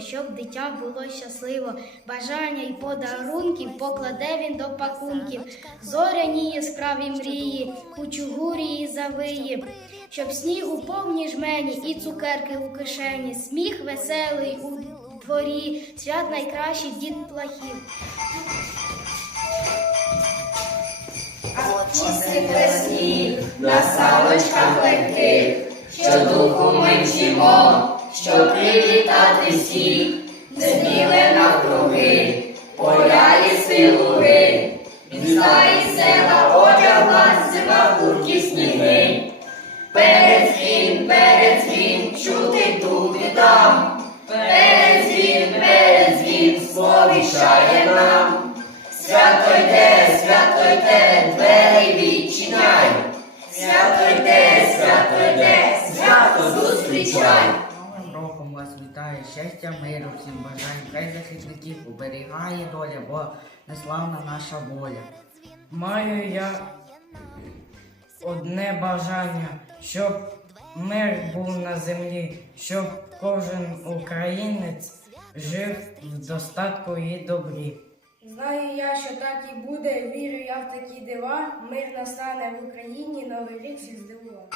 щоб дитя було щасливо. Бажання й подарунків покладе він до пакунків. Зоряні яскраві мрії, кучугурії завиє. Щоб снігу повні жмені і цукерки у кишені, сміх веселий у дворі, свят найкращий дід плахів. Осипле сніг на саночках легких, що духу ми вчимо, щоб привітати всіх, зміле навкруги, поля ліси луги, міста і села одягла зима куртки сніги. Перед дзвін, перед дзвін, чути тут і там, перед дзвін, перед дзвін, сповіщає нам. Свято йде, свято йде, двері відчиняй. Свято йде, свято йде, свято зустрічай. Вас вітаю, щастя, миру всім бажаю, хай захисників уберігає доля, бо неславна наша воля. Маю я одне бажання, щоб мир був на землі, щоб кожен українець жив в достатку і добрі. Знаю я, що так і буде, вірю я в такі дива. Мир настане в Україні, новий рік всіх здивував.